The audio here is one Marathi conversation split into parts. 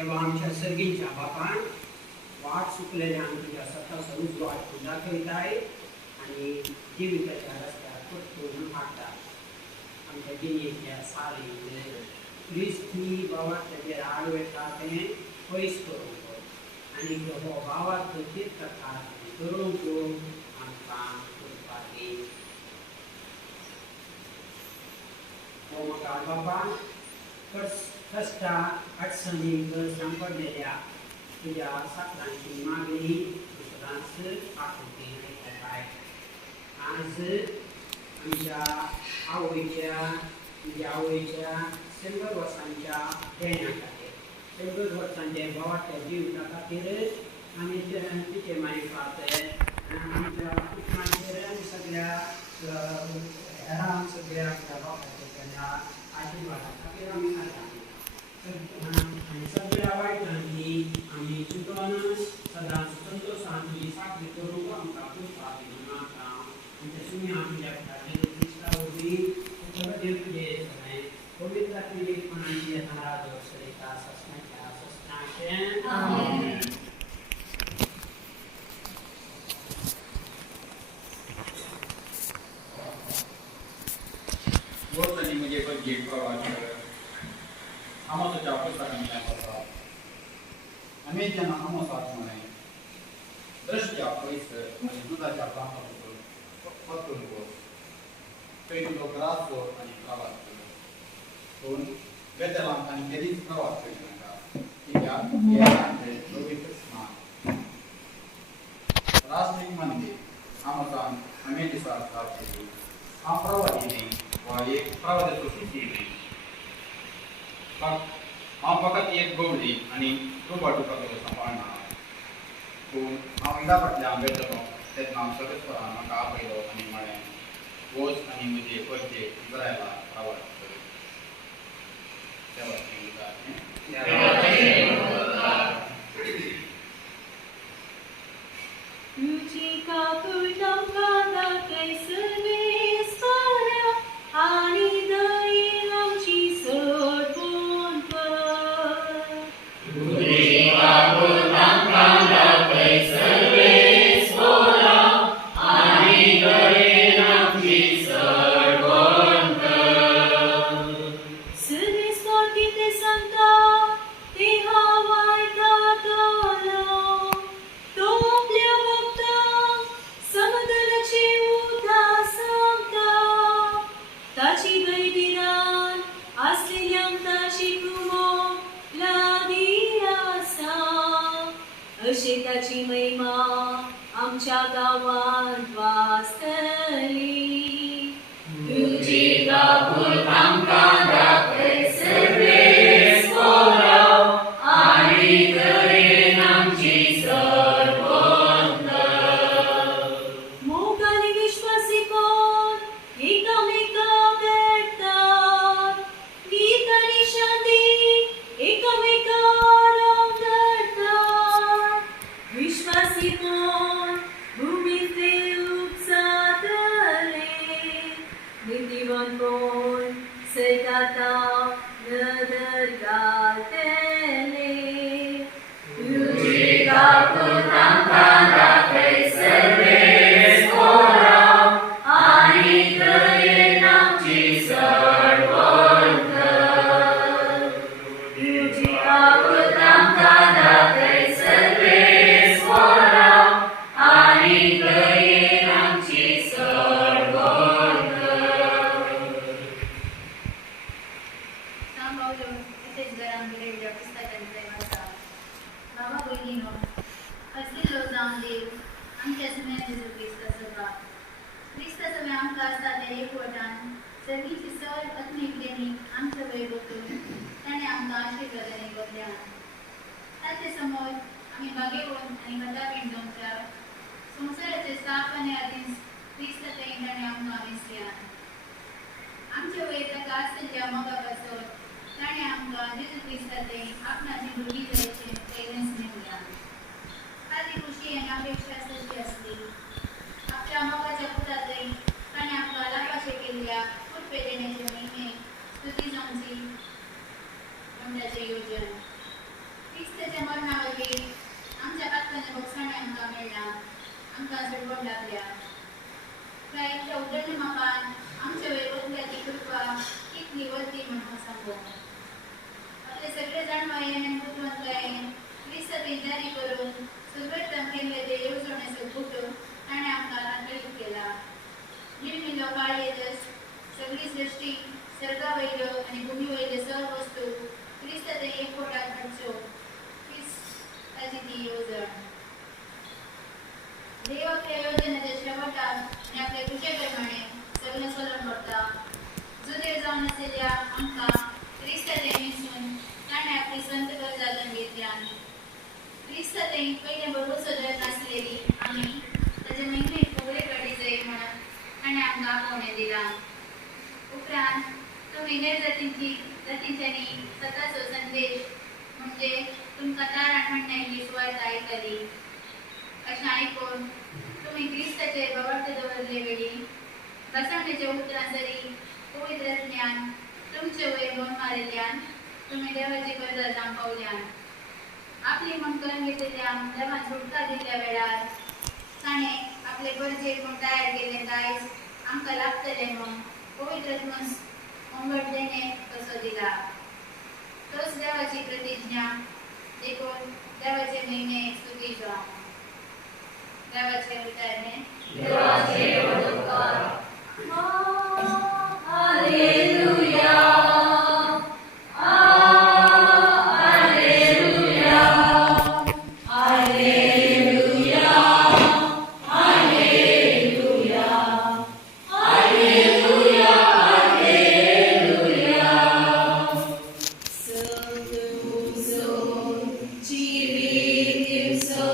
तेव्हा आमच्या सर्गींच्या बापान वाट चुकलेल्या आमच्या सत्ता सरूच वाट दाखविताय आणि जिविताच्या रस्त्यावर पटकून हाडटा आमच्या जिणेच्या सारी क्रिस्ती बाबा तेजेर आडवेता तें पयस करूंक आनी हो भावाक चित्त करूंक आमकां करपाक दी हो म्हाका बाबा कश्टा अडचणीक सांपडलेल्या तुझ्या सात्रांची मागणी दुसरांच आकृती आयकताय आज आमच्या आवयच्या 100 वर्सांच्या देण्या खातीर 100 वर्सांचे भावाच्या जिविता खातीर आनी तिचे मायफात आमच्या कुटुंबाचेर सगळ्या हेरांक सगळ्या बापाच्या आशिर्वादा खातीर आमी आनी सगळ्या वायटांनी आमी चिंतून सदांच संतोशान तुजी साखरी करूंक आमकां करपाक मागता आमच्या सुम्या तुज्या खातीर क्रिस्ता वरवीं देव तुजे सगळें पवित्र तुजेपणाची नाराज सरिता सस्नाच्या सस्नाचें आमेन. Wortani म्हणजे बघे प्रवास आमोसाच्या पुस्तकांनी वाचतात आम्ही ज्यांना आमोसात म्हणे दृष्ट्या पयसर आणि दुधाच्या पापापासून पतून पैदू लोक रातभर आणि प्रवास केलो पण बेतलांत आणि कधीच प्रवास करू नका कित्याक हे पवित्र स्नान राष्ट्रीय म्हणजे आमोसान आम्ही दिसाक केली हा प्रवादीने वा एक प्रवादाचो सुची हांव फकत एक गवळी आनी तुका सांबाळना पूण हांव इडा फाटल्यान बेतलो तेन्ना सगळें म्हाका आपयलो आनी म्हळें वच आनी म्हजे परते इस्रायला प्रवास कर अशेताची महिमा आमच्या गावात वास्तली तुझी गापून आमकां दाखय सर्वे स्कोराव आनी करेन आमची सरपंच मोग आनी विश्वासी कोण एकामेका भेटतात नीत आनी शांती एकामेका विश्वासी कोण भूमीचे उपसातले नीतिवान कोण सैताता नदर घालतले तुझे गापून आमकां दाखय सर्वे स्कोराव आनी करेन आमची सरपंच तुझे गापून आमकां दाखय सर्वे सर्वीची सर आत्मिकतेने आमचं वय बघून त्याने आमकां आशीर्वादाने बघल्या ताचे समोर आम्ही भाग्यवान आणि मतावीन जावच्या संसाराचे स्थापने आधीच क्रिस्ताताईन ताणे आमकां विसल्या आमच्या वय ताका आसल्या मोगापासून ताणे आमकां जेजू क्रिस्ताताईन आपणाची भुरगीं जायचे प्रेग्नन्स नेमल्या खाली खुशी आणि अपेक्षा सच्ची असली आपल्या मोगाच्या पुताताईन ताणे आमकां लापाशे केल्ल्या पेदेण्याचे महिने स्तुती जावची मंडळाचे योजन सांगू आपले सगळे जाण वायेन बुद्धवंतायेन क्रिस्त विचारी करून सुरवेतम केले ते येवजणेचो फोटो ताणे आमकां दाखयत केला निर्मिल्लो काळ येतच सगळी सृष्टी सर्गावयल्यो आनी भुमीवयल्यो सर्व वस्तू क्रिस्त ते एक पोटात हाडच्यो क्रिस्ताची ती येवजण देव आपल्या योजनेच्या शेवटाक आनी आपल्या कृपेप्रमाणे सगळें चलोवन व्हरता जुदेर जावन आशिल्ल्या आमकां क्रिस्ताचे न्हेसून ताणें आपली संत गरजा घेतल्यान क्रिस्ताचे पयलें बरोबर सजत नासलेली आमी ताचे महिमेक फुगडे काडी जाय म्हणून ताणें आमकां आपोवणें दिलां उपरांत तुमी हेर जातींच्यांनी सताचो संदेश म्हणजे तुमकां तारण म्हणण्याची सुवात आयकली अशें आयकून तुमी क्रिस्ताचेर बाबार्थ दवरले वेळी बसवणेच्या उतरांसरी पवित्र ज्ञान तुमचे वयर भोंवन मारिल्ल्यान तुमी देवाची गरजा जावंक पावल्यान आपली मणकण घेतलेल्या देवान सुटका दिल्ल्या वेळार ताणें आपले गरजेक म्हूण तयार केलें दायज आमकां लागतलें म्हूण पवित्र पंगड देणे कसो दिला तोच देवाची प्रतिज्ञा देखून देवाचे महिमे स्तुती जावं देवाचे उतरणे देवाचे उपकार hallelujah hallelujah hallelujah hallelujah hallelujah hallelujah so जीवित सो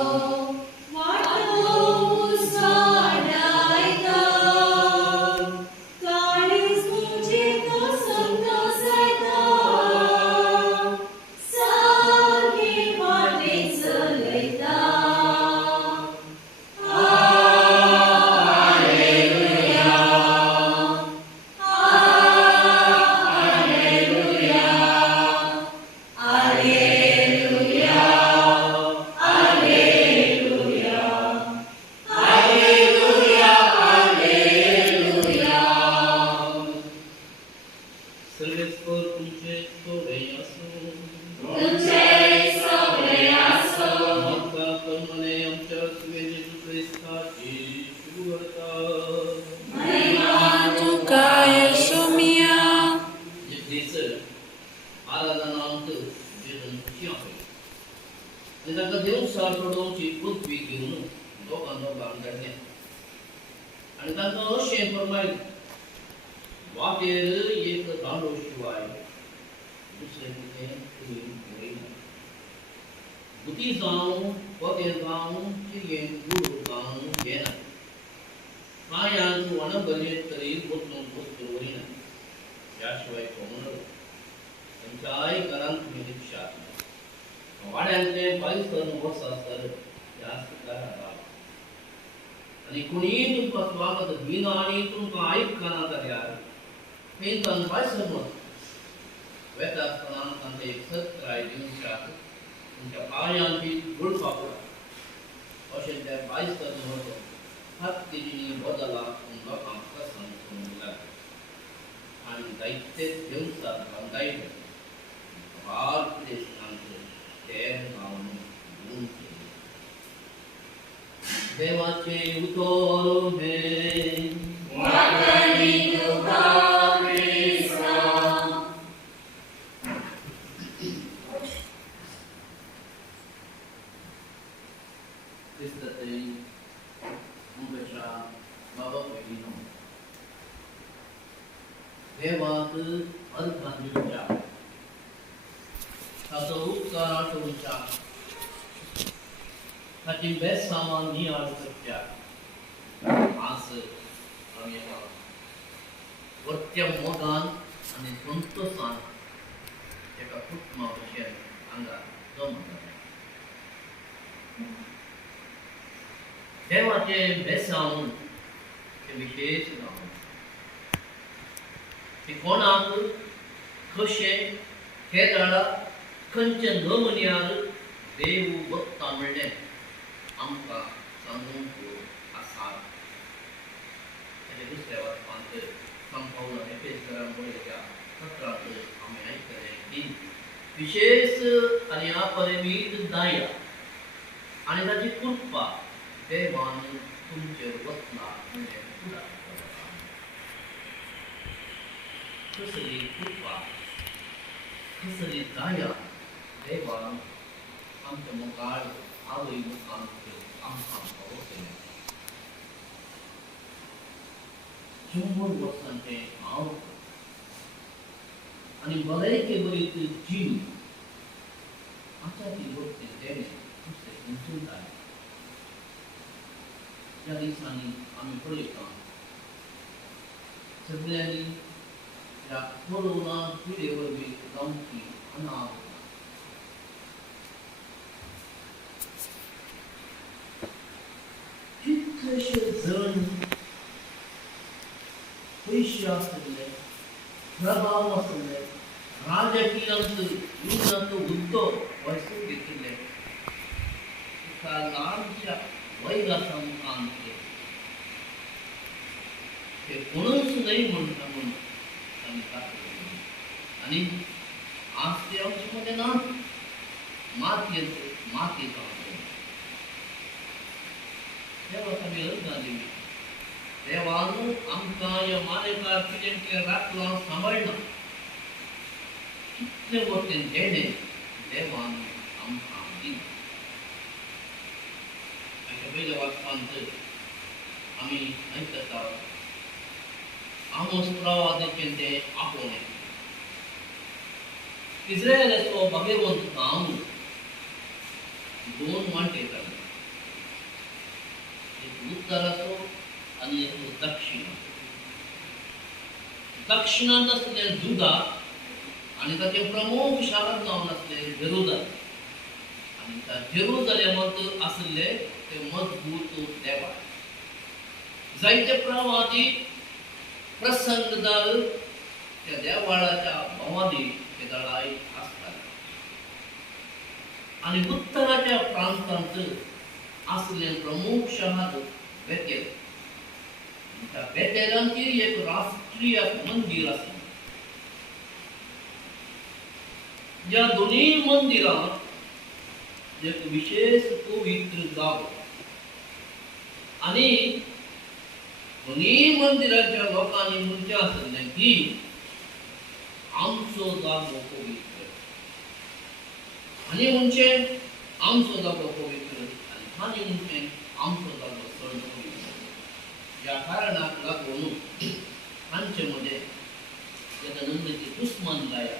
आणि तांकां अशें फरमायलें वाटेर एक दांडो शिवाय दुसरें कितें तुमी उडयना गुती जावं पोतें जावं चिरयें गुड जावं घेना पांयांक वणभरयें तरी वचून वस्तू वरिना ह्या शिवाय कोण खंयच्याय घरांत तुमी दिक्षात वाड्यांतले 22 वर्सां आसतना ह्या घरांत आणि कोणीय तुमकां स्वागत दिना आनी तुमकां आयकना जाल्यार थंय तांकां भायर सरमत वेता आसतना तांकां एक सत्राय दिवशाक तुमच्या पांयांची धूळ पावला अशें त्या भायर सरमत हात तेजी बदला लोकांक प्रसंग करूंक लागले आनी जायते देवसाक बांदायले भार देशांत तें जावन देवाचे उतर हे वाटणी तुका क्रिस्ता क्रिस्ताचे मुखेशा बाबा पयलीनो देवाक अर्घां दिवच्या ताचो उपकार आठोवच्या ताची बेसांवां नियाळ करच्या आस आमी वरच्या मोगान आनी संतोशान तेका कुटुंबा भशेन हांगा जमता देवाचे बेसांव ते विशेष जावन ते कोणाक कशें केदाळा खंयचे न मनियार देव भक्ता म्हणलें आमकां सांगूंक आसा दुसऱ्या वाचपांत संपवलं एफेसरान बरयल्या सत्रात आम्ही ऐकले की विशेष आणि अपरिमित दया आणि त्याची कृपा देवान तुमचेर वतला म्हणजे पुरा कसली कृपा कसली दया देवान आमच्या मुखार आवई मुखांत आमकां फावो केलें. 100 वर्सांचे हांव आनी भलायके बरीत जीव आतां ती वरती देणे दुसरे खंयचूय ह्या दिसांनी आमी पळयता सगळ्यांनी ह्या कोरोना पिडे वरवीं जावपी अनाथ कितलेशे जण पयशे आसले, प्रभाव आसले, राजकीयांत युद्धांत हुद्दो वैसून घेतिल्ले एका ल्हानशा वैरासा मुखांत ते कोणूच न्हय म्हणटा म्हूण तांणी दाखयलें. आनी आज ते आमचे मदें ना, मातयेंत आमचे देवाक आमी लग्नां दिली. देवान आमकां ह्या मानेकार पिडेंतले राखलां सांबाळना कितले वटेन देणें देवान आमकां दिलें. हाच्या पयल्या वाचपांत आमी आयकता आमोस प्रवादीचें तें आपोवणें. इस्रायेलाचो भाग्यवंत गांव 2 वांटे जाले, एक उत्तराचो आनी एक दक्षिणाचो. दक्षिणांत आसले जुदा आनी ताचे प्रमुख शार जावन आसले जेरुसलेम आनी त्या जेरुसलेमांत आसले ते मजबूत देवाळ. जायते प्रवादी प्रसंगदार त्या देवाळाच्या भोंवडी ते लढाई आसताले. आनी उत्तराच्या प्रांतांत आसले प्रमुख शहर बेतेल. त्या बेतेलांत एक राष्ट्रीय मंदिर आसलें. ह्या दोन्ही मंदिरांत एक विशेष पवित्र जागो आनी दोन्ही मंदिराच्या लोकांनी म्हणचें आसलें की आमचो जागो पवित्र आनी म्हणचें आमचो जागो पवित्र आनी म्हणचें आमचो जागो चड पवित्र. ह्या कारणाक लागून हांचे मदें एकानंदाची दुस्मान लायला.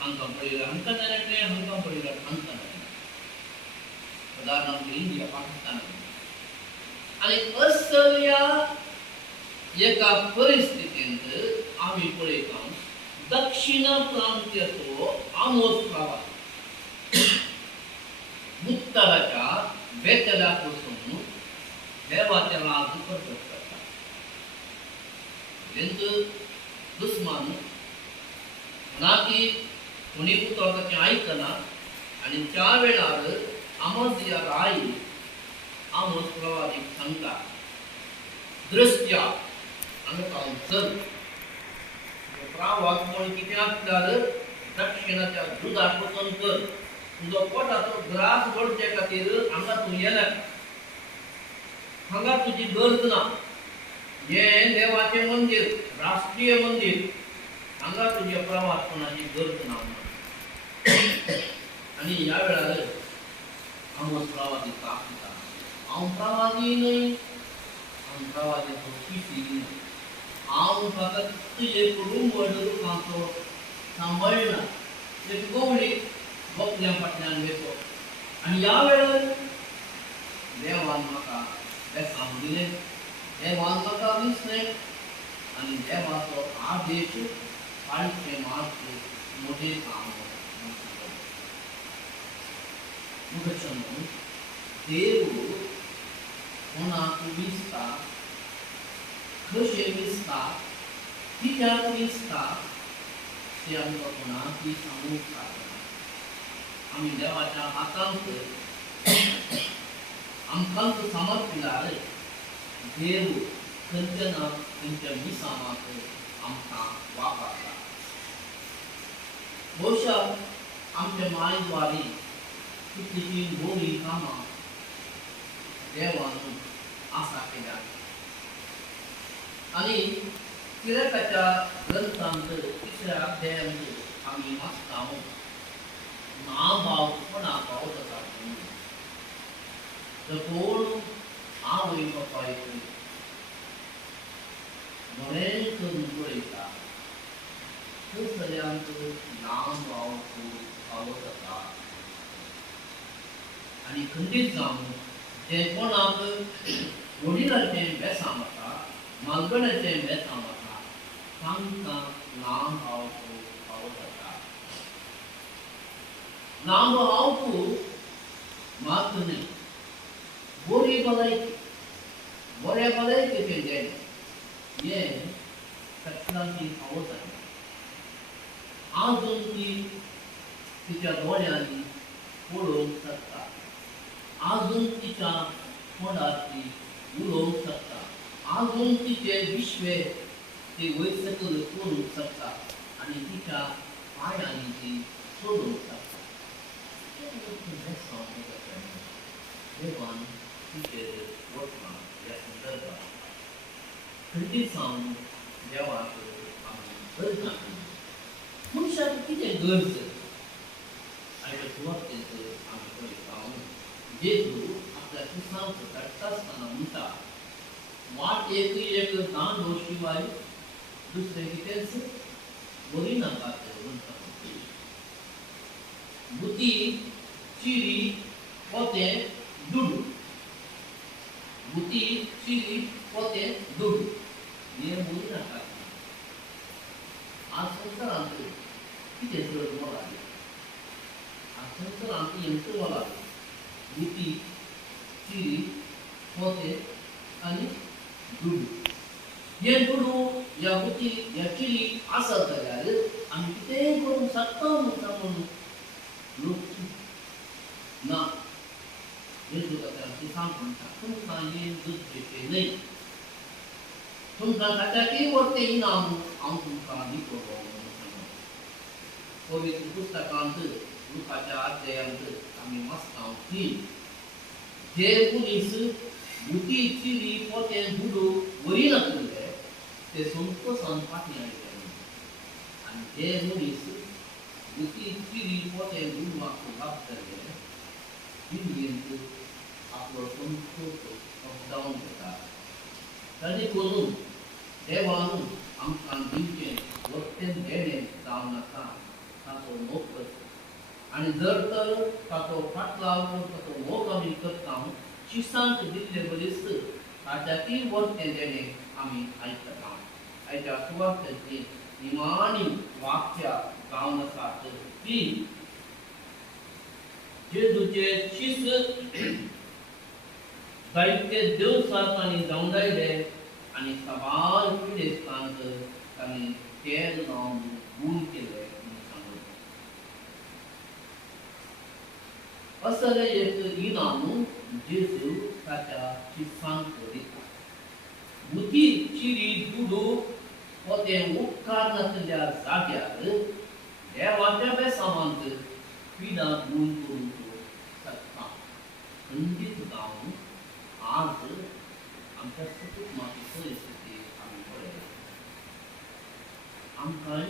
हांकां पळयल्यार हांकां जायनाटलें, हांकां पळयल्यार हांकां जायना. उदाहरणार्थ इंडिया पाकिस्तान आनी असल्या एका परिस्थितींत आमी पळयता दक्षिण प्रांताचो आमोस प्रवाद उत्तराच्या बेतेला पासून देवाचे राज करता. तेंच दुस्मान म्हणा की कोणी उतर ताचें आयकना आनी त्या वेळार आमोस ह्या राई आमोस प्रवादीक सांगता दृश्ट्या हांगा चल प्रवाद म्हण कितें आसल्यार दक्षिणाच्या जुदा पसंत कर. तुजो पोटाचो ग्रास भरचे खातीर हांगा तूं येना, हांगा तुजी गरज ना. हें देवाचें मंदिर, राष्ट्रीय मंदिर, हांगा तुज्या प्रवासपणाची गरज ना. आनी ह्या वेळार आमोस प्रवादी सांगता हांव प्रवादी न्हय, हांव प्रवादीचो शिशी न्हय, हांव फकत एक रूमवड रुखांचो सांबाळना, एक गवळी बोकड्या फाटल्यान वेचो. आनी ह्या वेळार देवान म्हाका बेसांव दिलें, देवान म्हाका विसलें आनी देवाचो आदेश पाळचें मात मोठें काम. देव कोणाक विसता, कशें विसता, कित्याक विसता तें आमकां कोणाकय सांगूंक शकना. आमी देवाच्या हातांत आमकां समर्पिल्यार देव खंयच्या ना खंयच्या मिसामाक आमकां वापरता. बहुशा आमच्या मायद्वारे कितलींशी बरी कामां देवान आसा केल्यात. आनी किराकाच्या ग्रंथांत 3ऱ्या अध्यायांत आमी वाचता नाभाव कोणा पावत आसा म्हणून. तर कोण आवय बापायक बरें करून पळयता थंयसल्यांक नाभाव पावत आसा. आनी खंडीत जावन जे कोणाक वडिलांचें बेसांव आसा, मालगड्याचें बेसांव आसा, तांकां नाभाव पावत आसा. नाभावक मात न्ही, बरी भलायकी, बऱ्या भलायकेचें जें हें कटलांची पावत आसा. आजून ती तिच्या दोळ्यांनी पळोवंक शकता. आजून तिच्या तोंडार ती उलोवंक शकता. आजून तिचे विश्वे ती वयर सकयल करूंक शकता आनी तिच्या पांयांनी ती चलोवंक शकता. देवान तिचेर वचना ह्या संदर्भांत खंडीत जावन देवाक आमी अर्पण केली. मनशाक कितें गरज आयच्या सुवातेक आमी पळयता. जेजू आपल्या क्रिस्तांव काडटा आसतना म्हणटा, वाट एक दांडो शिवाय दुसरें कितेंच बरी नाका तें म्हणटा. बुती चिरी पोतें दुडू, बुती चिरी पोतें दुडू हें बरी नाका. आज संवसारांत कितें चड मोलादी? आज संवसारांत हेंच मोलादी. बुती चिरी पोतें आनी दुडू. हें दुडू ह्या बुती ह्या चिरी आसत जाल्यार आमी कितेंय करूंक शकता म्हणून लोक ना. जेजू ताका सांग म्हणटा, तुमकां हें गरजेचें न्हय. तुमकां ताच्याकय व्हरतें इनाम हांव तुमकां दितलो म्हणून सांगता. पवित्र पुस्तकांत लुकाच्या अध्यायांत आमी वाचता की जे मनीस बुती चिरी पोतें दुडू बरी नासले ते संतोशान फाटीं आयले. आनी जे मनीस बुती चिरी पोतें दुडवाक लागतले जिणेंत आपलो संतोश जावन घेता. ताणे करून देवान आमकां दिवचें वखदें देणें जावन आसा ताचो मोग करता. आनी जर तर ताचो फाटलाव ताचो मोग आमी करता शिसांक दिल्ले बरेच ताच्याकय वखदें देणें आमी आयकता. आयच्या सुवातेची निमाणी वाक्यां जावन आसात की जेजूचे शिश्य जायते देवसार्थांनी जावंडायले आनी सवाल पिडेस्तांत तांणी तेल लावन गूण केले म्हूण सांगलें. असलें एक इनाम जेजू ताच्या शिश्यांक दिता. बुती चिरी दुडू पोतें उपकार नासलेल्या जाग्यार देवाच्या बेसांवांत पिडां गूण करूंक शकता. खंडीत जावन आज आमच्या कुटुंबाची परिस्थिती आमी पळयला. आमकां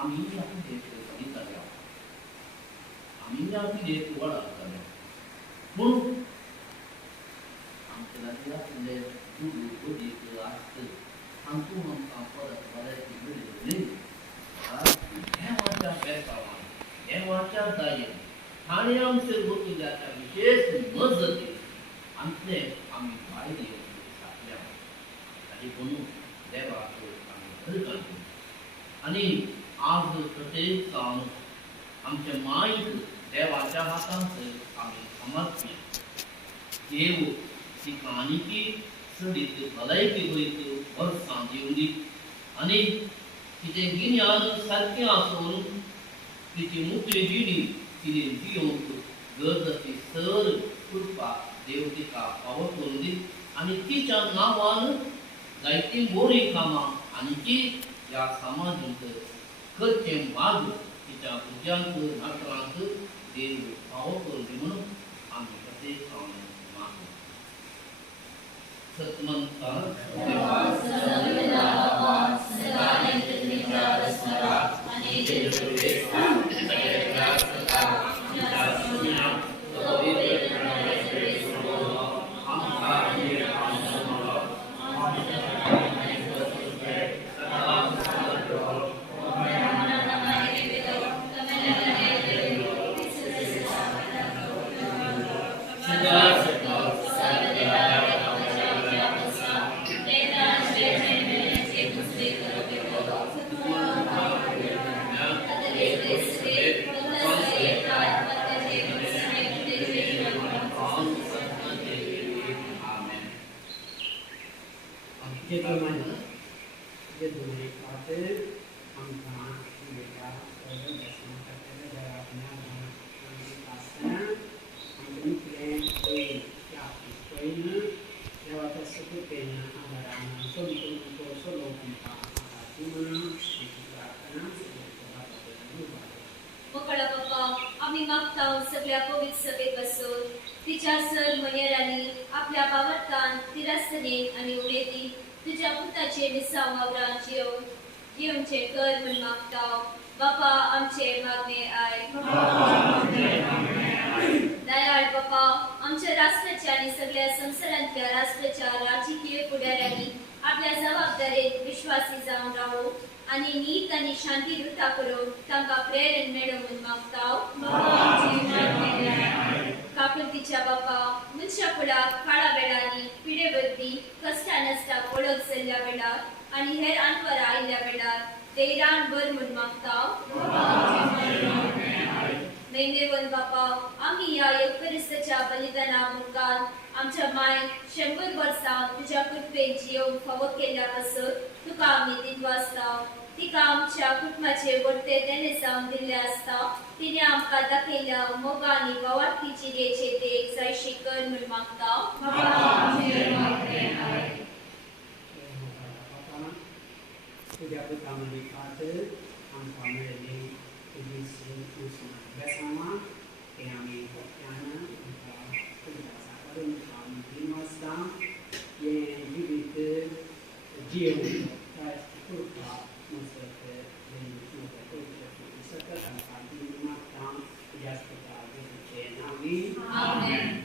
आमी ह्या पिडेक जाल्या, आमी ह्या पिडेक वळखतले पूण आमचे लागीं आसले दुडू बदीक आस्त तांतून आमकां परत भलायकी मेळ्ळी न्ही. देवाच्या बेसांवान देवाच्या दयेन ताणें आमचेर घातिल्ल्या त्या विशेष मजतीन आमचे आमी भायर येवंक शकल्या. ताचे म्हणून देवाक आमी धन्यवाद दिता. आनी आज प्रत्येक जावन आमच्या मांयक देवाच्या हातांत आमी समर्पित. देव तिका आनीकी सडीत भलायकी वयत वर्सां दिवं दी आनी तिचें गिन्यान सारकें आसून तिची मुखली जिणी तिणें जियोंक गरज सर करपाक देव तिका फावो करूं दी आनी तिच्या नांवान जायतीं बरीं कामां आणि ती या समाजांत खरचे मार्ग तिच्या भुजांक नाटकांक देव फावो करचे म्हणून आम्ही प्रत्येक मागतो सत्मंता आम्ही मागताव सगळ्या पवित्र सभेत बसून तिच्या सर मनेरांनी आपल्या बावरतान तिरस्करेन आणि उमेदी तुझ्या पुताचे मिसाव वावरांत येऊनचे कर म्हण मागताव बापा आमचे मागणे आय दयाळ बापा आमच्या राष्ट्राच्या आणि सगळ्या संसारांतल्या राष्ट्राच्या राजकीय पुढाऱ्यांनी आपल्या जबाबदारीत विश्वासी जाऊन राहू आणि नीत आणि शांती वृत्ता करून तांका प्रेरण मेळो म्हण मागताव काकुलतीच्या बापा मनशा फुडाक काळा वेळांनी पिढे बदली कष्टा नसता ओळख चल्ल्या वेळार आणि हेर आनपरा आयल्या वेळार तेरान बर म्हण मागताव मेंगेवन बापा आम्ही या एकरिस्ताच्या बलिदाना मुखान आमच्या माय 100 वर्सां तुझ्या कृपेन जीव फावो केल्या पासून तुका आम्ही दिनवासताव तिका आमच्या कुटुंबाचे वडते तेने जावन दिल्ले आसता तिने आमकां दाखयल्या मोगा आनी वावाटकीची रेचे देख जायशी कर म्हण मागताव तुझ्या पुतामध्ये खातर आमकां मेळ्ळी तुजी बेसामां ते आमी भक्त्यान आमकां करून आमी दिनवासता हें जिवीत जियेवंक करता मसत सतत आमकां दिन मागता तुज्या पुता जेजूचे नांवी आमेन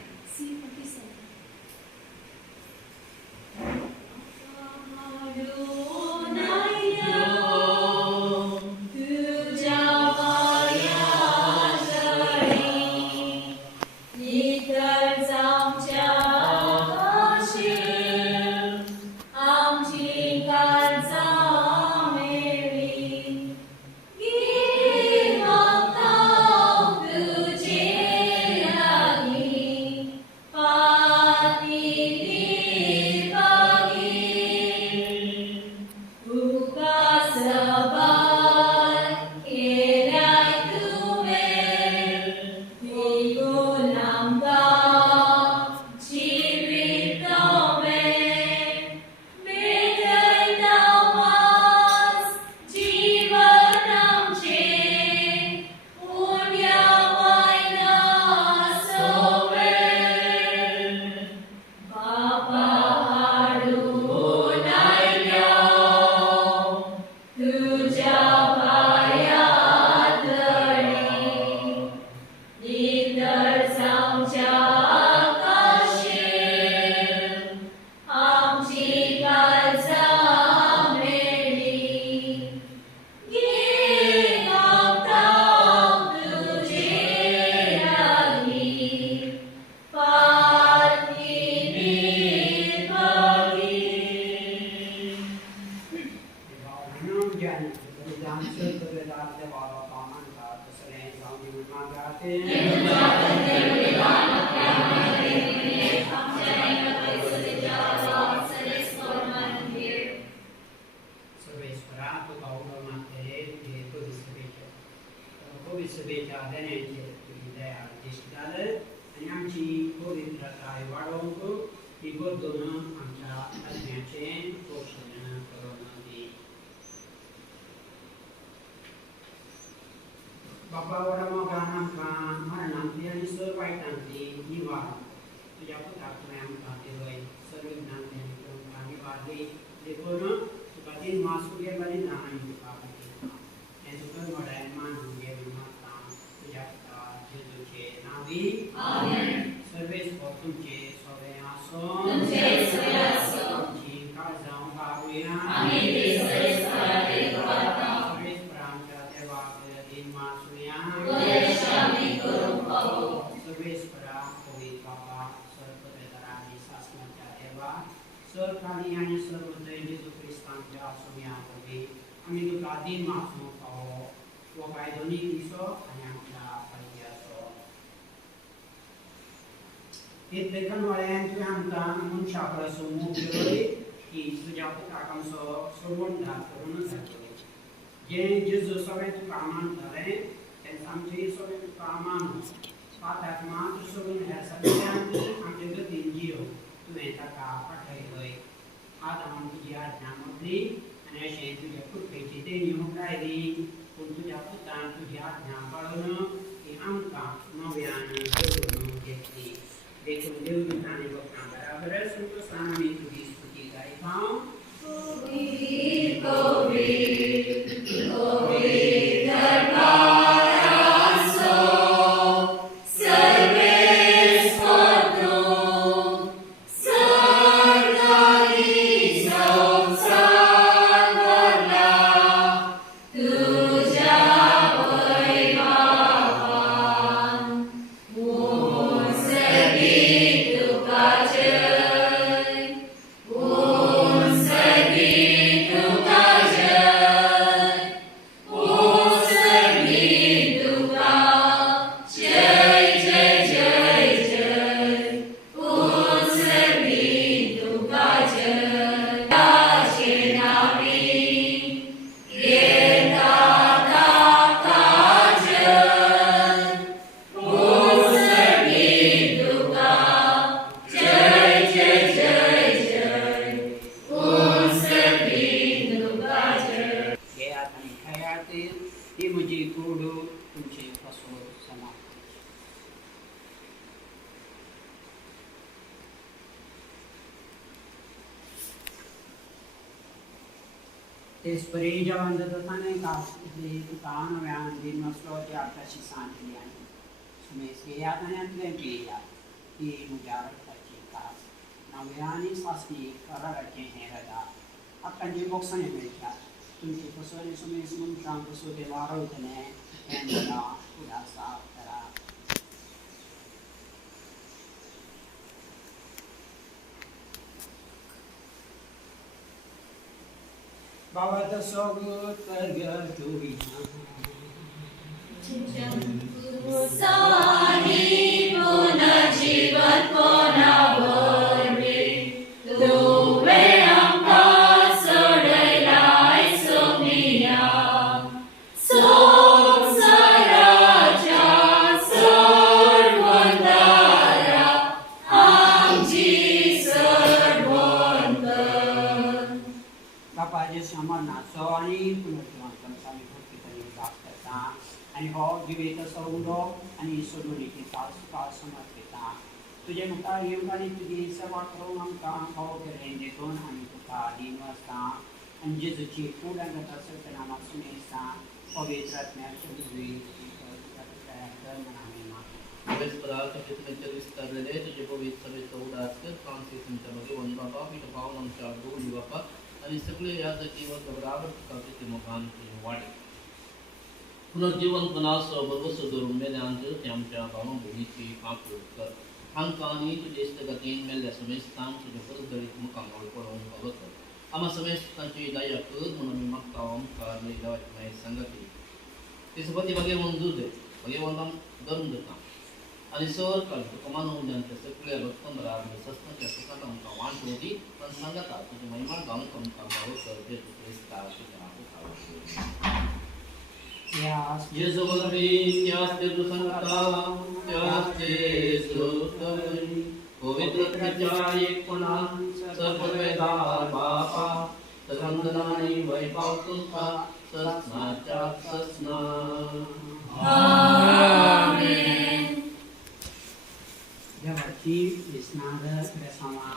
ही गोदून आमच्या आत्म्याचें पोषण करून दी बापा वडा मोगा आमकां मरणांतली आनी सर वायटांतली निवार तुज्या पुताक तुवें आमकां दिलोय सर्व ज्ञान आमकां निवार दी देखून तुका तीन मास उगे बलिदान आनी तुका हें तुका व्हडाय मानून घे मागता तुज्या पुता जेजूचे नांवी आमेन. सर्वेस भोव तुमचे सगळे आसो तुमचे सगळे आसो. तुमची काळजां बागुया आमी ती सरेस कराते करता. सर्वेस प्रांच्या देवाक दिन मासुया गणेश आमी करूंक पावो. सर्वेस परा पवित्र बाबा सर्वपरेतरा आनी शासनाच्या देवा सर काळी आनी सर्वोदय जेजू क्रिस्तांच्या सुम्या पवी आमी तुका दिन मासूंक पावो वो काय दोनी दिसो आनी आमच्या फायदे आसो हे देखून वळ्यान तुवें आमकां मनशा परसून मोकळ्योय की तुज्या पुताक आमचो सोडवण करून घातलोय जे जेजू सगळें तुका मानताले तेंच आमचें सगळें तुका मानू पाताक मात सोडून ह्या सगळ्यांक आमचे गतीन जियो तुवें ताका पाठयलोय आज हांव तुजी आज्ञा मागली आनी अशें तुज्या कृपेची देणी उगडायली पूण तुज्या पुतान तुजी आज्ञा पाळून ती आमकां नव्यान जोडून घेतली देखून देवदूतांनी लोकां बराबर संतोशान आमी तुजी स्तुती गायता ती म्हजी कूड तुमचे पासून समान तेच परी जेवण जाता नाही का तुका नव्यान दिन नसलो ते आतांची सांज दिली आनी सुमेस घेयात आनी आतलें पियात ती म्हज्या रक्ताची कास नव्या आनी सासणीक रागाचें हें रगात आतांची बोक्सांनी मेळटात तुमचे कसो सुमेस मनशांक कसो ते वारवतले हें मला उदासा करा बाबा तसो तर तुवी नाचो आणि पुनर्जीवांतांनी भक्ती करून प्राप्त करता आणि हो जिवेत सौंदो आणि सोडुणीची काळ समर्पिता तुझे मुखार येऊन आनी तुजी सेवा करून आमकां भाव केलें देखून आमी तुका दिन वाजता आनी जेजूची कूड आनी सत्यनामाक सुमेसा पवित्र आत्म्याची बुद्धी तुझे पवित्र सभेचो उदास फ्रांसीस तुमच्या मध्ये वंदना पीठ भाव आमच्या दोन युवक आणि सगळे याजकी वर्ग बराबर तुका मुखान वाडे पुनर्जीवनपणाचो बरोबर धरून मेल्यांचो ते आमच्या भावां भयणीची कापूर कर हांकां आनी तुजे इश्टगतीन मेल्ल्या समेस्तांक तुजे परदळीत मुखार पळोवंक फावो कर आमा समेस्तांची दया कर म्हणून आमी मागता ओमकार लेगावाची संगती तिसपती भगे मंजूर दे भगवंतां धरून दिता आणि सर काल तुका मानून ज्यांच्या सगळ्या भक्तंबरा सस्तांच्या सुखात आमकां वांट होती पण सांगता तुजी महिमा गावन आमकां भाव कर जेजू क्रिस्ता तुज्या Jesu Maria, Spiritu Sancta, Jesu पवित्र त्रिचाय पुन्हा सर्ववेदार बापा सगंधनानी वैभव तुमका सस्नाच्या सस्ना Amen. देवाची विस्नाद बेसावा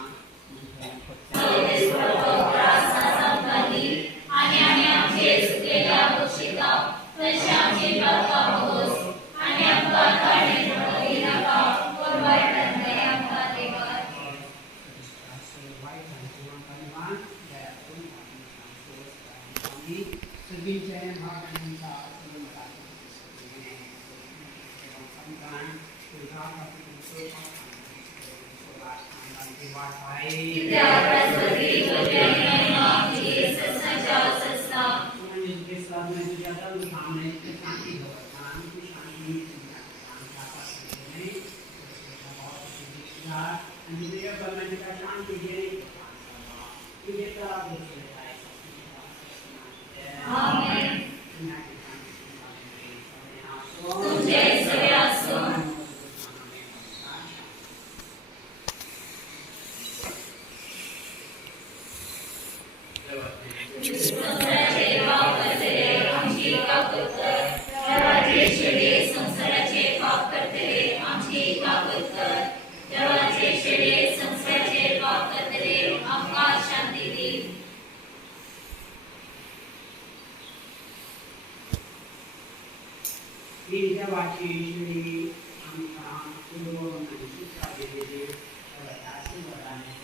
Sois por graça संपत्ति, आणि आमचे सुटलेल्या गोष्टीचा तशाची प्रकाश आणि आमका काढणे पडली नका और वाईट नाही आमका देवा सभी जय भागवता त्या प्रसंगी तुझ्या नामाची सच्चा सस्ता Amen. तुझे सगळ्यासून संसाराचे पाप करतले आमची काकूत कर देवाचे शेडे संसाराचे पाप करतले आमची काकूत कर देवाचे शेडे संसाराचे पाप करतले आमका शांती दी देवाची श्री आमच्या पूर्व आणि शिक्षा दिलेली आशीर्वादाने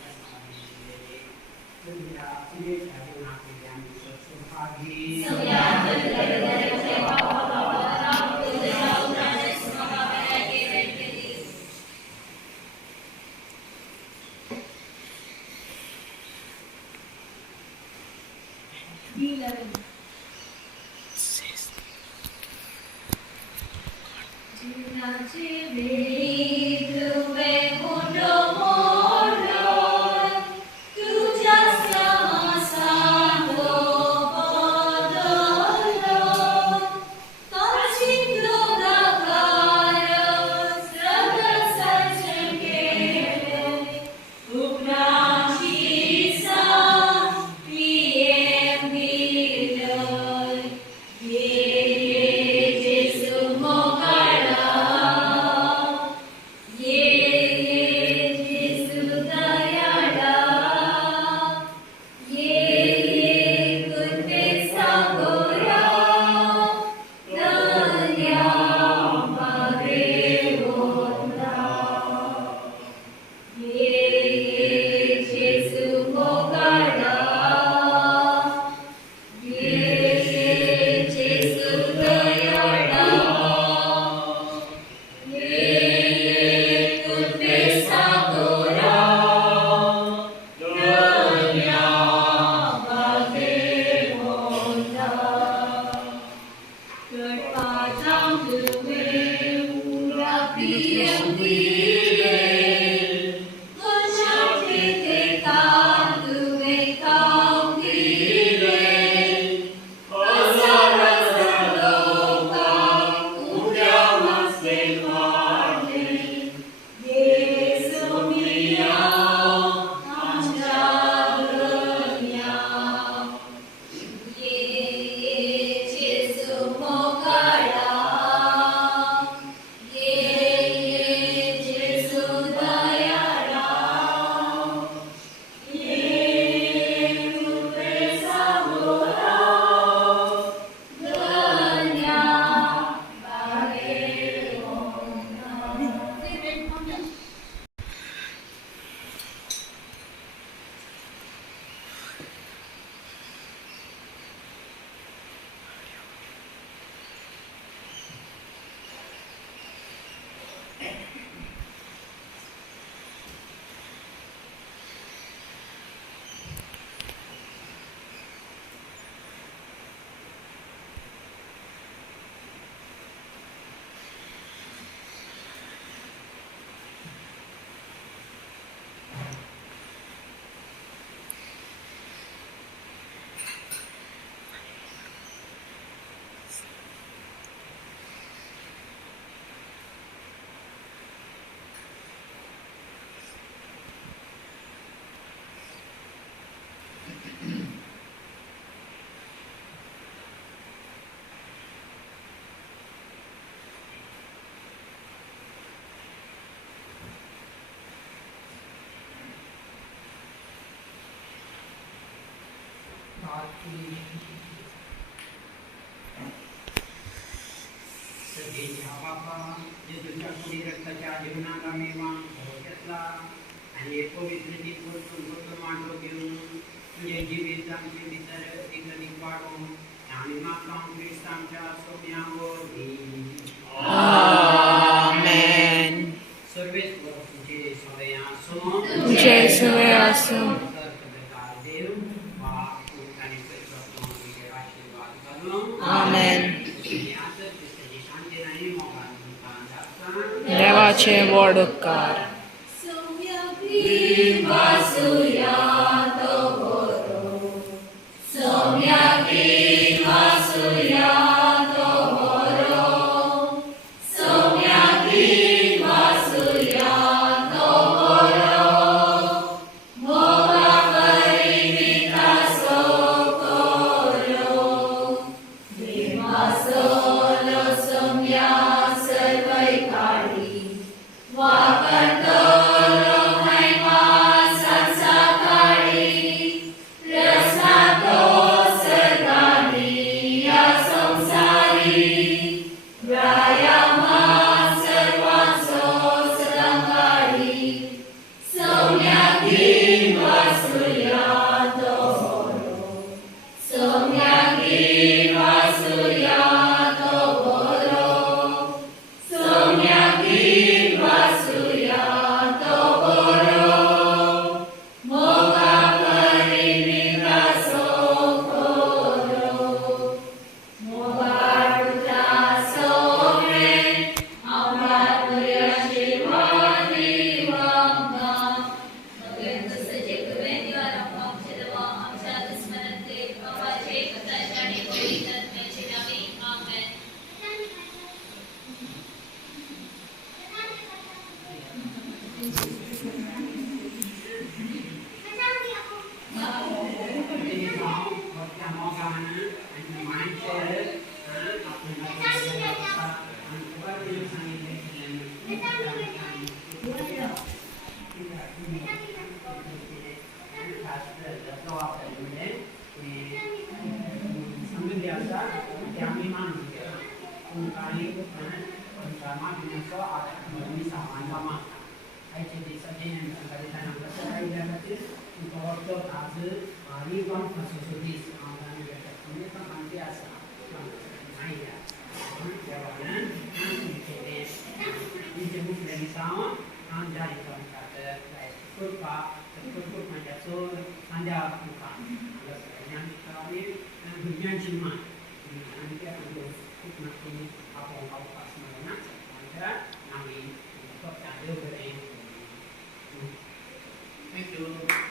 सगळ्यांच्या बापा जे तुझ्या पुढे रक्ताच्या जीवनाला मेवा घेतला आणि एक पवित्र जीव वरतून मांडव घेऊन तुझे जीवित आमचे विचार अधिक अधिक वाढवून आणि मागता ख्रिस्त आमच्या सोन्यावर Amen. सर्वेच तुझे सवय असो तुझे सवय असो देव बाप आणि पवित्र आशीर्वाद करो Amen. शांती नाही मोगा देवाचे वडकार Thank you.